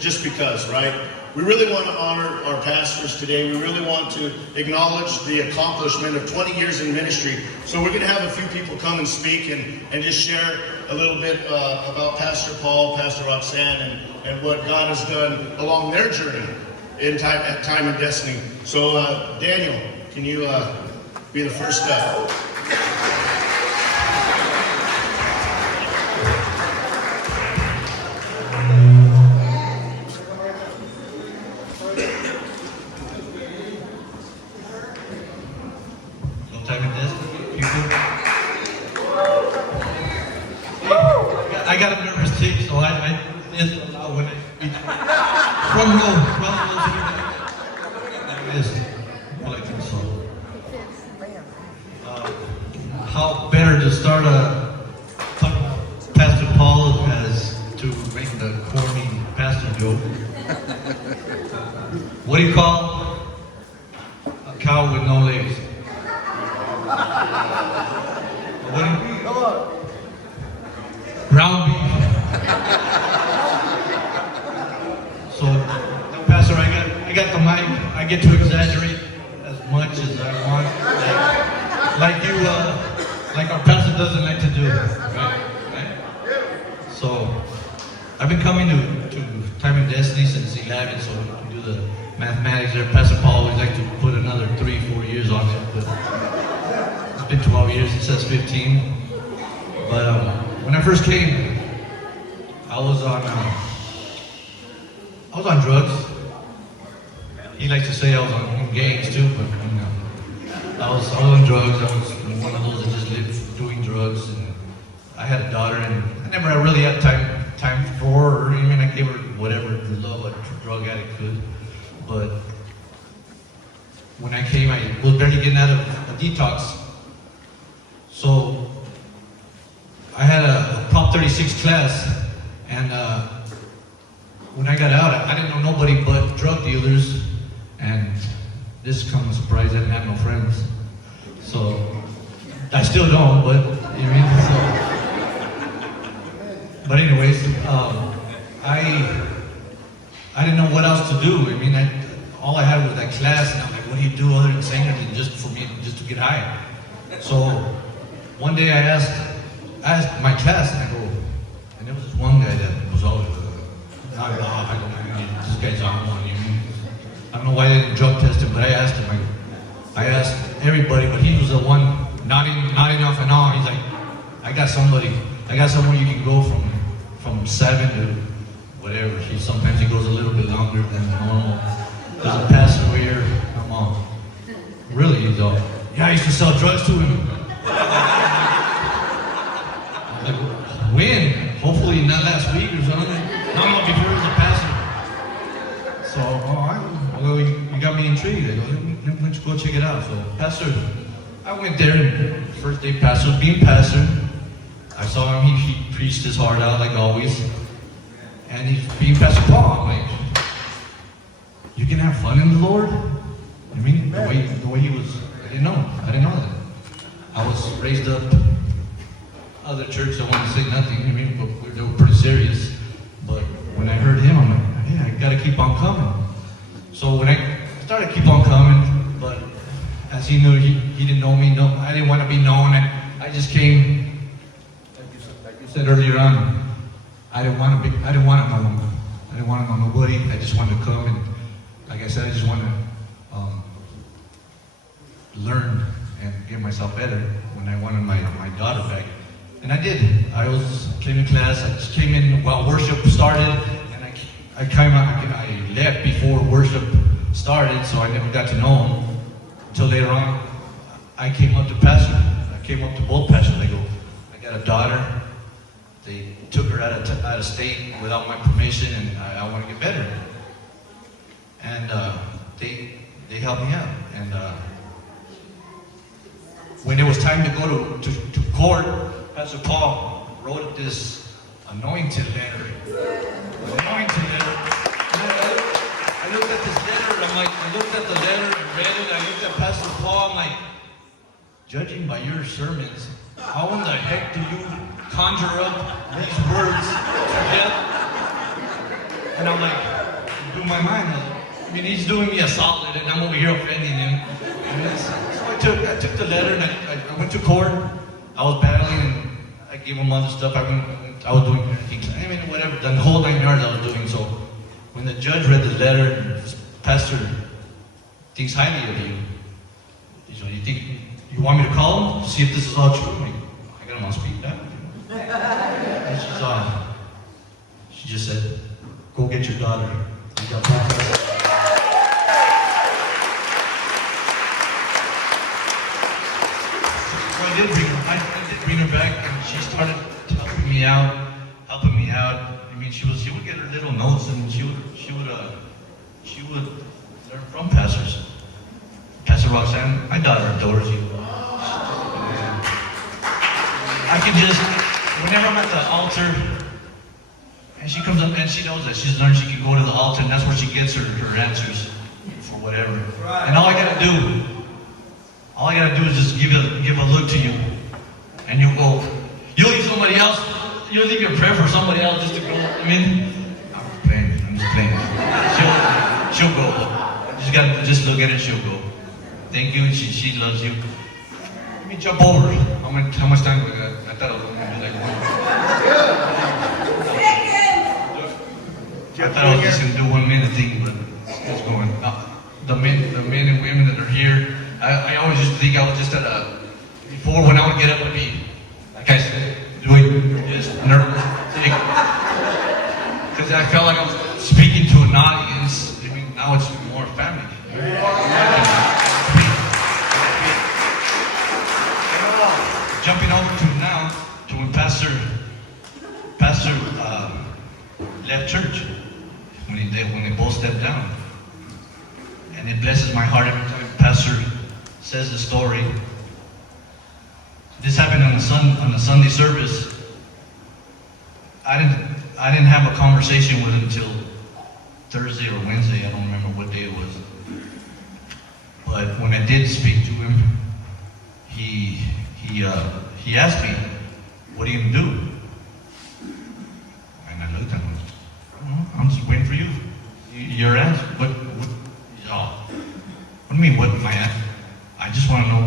just because, right? We really want to honor our pastors today. We really want to acknowledge the accomplishment of 20 years in ministry. So we're going to have a few people come and speak and just share a little bit about Pastor Paul, Pastor Roxanne, and what God has done along their journey in time and destiny. So Daniel, can you be the first step? I got a nervous tick, so I did when I speak. Front row. There it is. I like this song. How better to start Pastor Paul as to make the corny pastor joke. What do you call a cow with no legs? What do you? Ground beef. So, Pastor, I got the mic. I get to exaggerate as much as I want, like our pastor doesn't like to do, right? So, I've been coming to Time and Destiny since 11, so we do the mathematics there. Pastor Paul always like to put another 3-4 years on it, but it's been 12 years. It says 15, but. When I first came, I was on drugs. He likes to say I was on gangs too, but I was on drugs. I was one of those that just lived doing drugs, and I had a daughter, and I never really had time for her. I mean, I gave her whatever the love a drug addict could, but when I came, I was barely getting out of a detox, so. I had a Prop 36 class, and when I got out, I didn't know nobody but drug dealers, and this comes as a surprise, I didn't have no friends. So, I still don't, but, you know what I mean? So, but anyways, I didn't know what else to do. I mean, all I had was that class, and I'm like, what do you do other than singing than just for me, just to get high? So, one day I asked my class, and I go, and there was this one guy that was always, I don't this guy's on one. I don't know why they didn't drug test him, but I asked him. I asked everybody, but he was the one nodding off and on. He's like, I got somewhere you can go from 7 to whatever. Sometimes he goes a little bit longer than normal. There's a pastor over here. Come on. Really? He's all, yeah, I used to sell drugs to him. When? Hopefully not last week or something. No, before he was a pastor. So, well, you got me intrigued. I go, let me go check it out. So, pastor, I went there, and first day being pastor, I saw him, he preached his heart out like always. And he's being Pastor Paul. I'm like, you can have fun in the Lord? I mean, the way he was, I didn't know that. I was raised up other church that wanted to say nothing, I mean, but they were pretty serious. But when I heard him, I'm like, hey, I gotta keep on coming. So when I started to keep on coming, but as he knew, he didn't know me. No, I didn't want to be known. I just came, like you said earlier on. I didn't want to know nobody. I just wanted to come, and like I said, I just wanted to learn and get myself better when I wanted my daughter back. And I did. I came in class. I just came in while worship started, and I left before worship started, so I never got to know him until later on. I came up to pastor. I came up to both pastors. I go, I got a daughter. They took her out of state without my permission, and I want to get better. And they helped me out. And when it was time to go to court, Pastor Paul wrote this anointed letter. Anointed letter. I looked at this letter, and I looked at the letter and read it. I looked at Pastor Paul, I'm like, judging by your sermons, how in the heck do you conjure up these words together? And I'm like, blew my mind. I mean, he's doing me a solid, and I'm over here offending him. So I took the letter, and I went to court. I was battling, and I gave him all the stuff. I was doing everything. I mean, whatever, the whole 9 yards I was doing. So when the judge read the letter, Pastor thinks highly of you. So you want me to call him to see if this is all true? I got him on speed dial. And she just said, go get your daughter. You got both. So I did bring her back, and she started helping me out. I mean, she would get her little notes, and she would learn from pastors. Pastor Roxanne, my daughter adores you. I can just, whenever I'm at the altar, and she comes up and she knows that she's learned she can go to the altar, and that's where she gets her answers for whatever. And all I gotta do is just give a look to you, and you'll leave you'll leave your prayer for somebody else just to go. I mean, I'm just playing. She'll go. You just gotta look at it, she'll go. Thank you, and she loves you. Let me jump over. How much time do I got? I thought I was going to do like one. I thought I was just going to do 1 minute thing, but it's going. The men and women that are here, I always used to think I was just before when I would get up and be, like I said, just nervous. Because I felt like I was speaking to an audience. I mean, now it's more family. Jumping over to now, to when Pastor left church, when they both stepped down. And it blesses my heart every time Pastor says the story. This happened on the Sunday service. I didn't have a conversation with him until Thursday or Wednesday. I don't remember what day it was. But when I did speak to him, he asked me, "What are you gonna do?" And I looked at him. I'm just waiting for you. Your answer. What do you mean? What my answer? I just want to know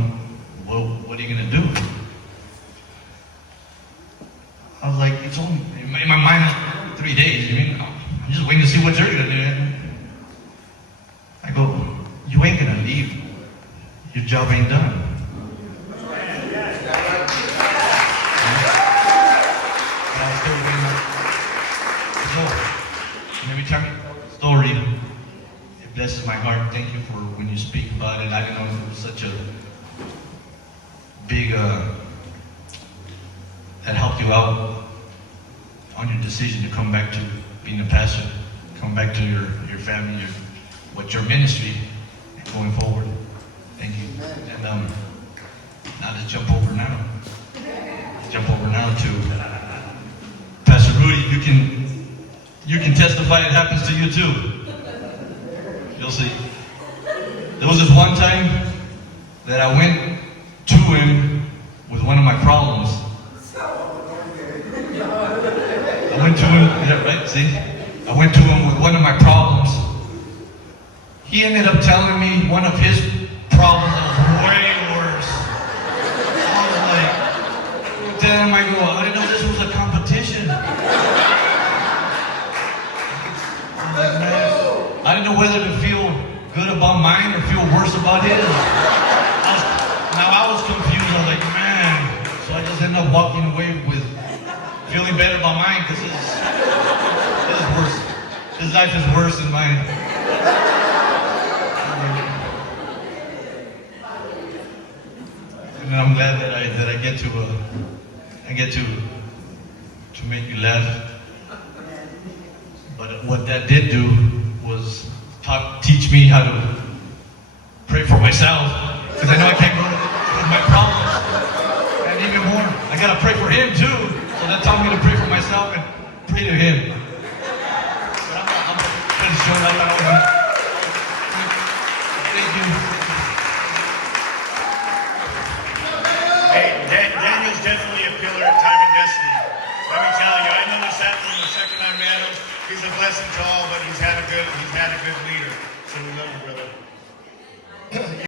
what are you gonna do? I was like, it's only in my mind. 3 days. You mean I'm just waiting to see what you're gonna do? I go, you ain't gonna leave. Your job ain't done. And every time you tell the story, it blesses my heart. Thank you for when you speak about it. I didn't know it was such a big, that helped you out on your decision to come back to being a pastor, come back to your family, your ministry, and going forward. Thank you. And now let's jump over now. To Pastor Rudy. You can testify it happens to you too. You'll see. There was this one time that I went to him with one of my problems. I went to him with one of my problems. He ended up telling me one of his problems that was way worse. I was like, damn, I didn't know this was a competition. I didn't know whether to feel good about mine or feel worse about his. I was confused. I was like, man. So I just ended up walking away with feeling better about mine because his is worse. His life is worse than mine. And I'm glad that I get to make you laugh. But what that did do was teach me how to pray for myself, because I know I can't go with my problems. And even more, I gotta pray for him too. So that taught me to pray for myself and pray to him. But I'm gonna show up. I don't know. Thank you. Hey, Daniel's definitely a pillar at Time and Destiny. Let me tell you, I noticed that from the second I met him. he's a blessing to all, but he's had a good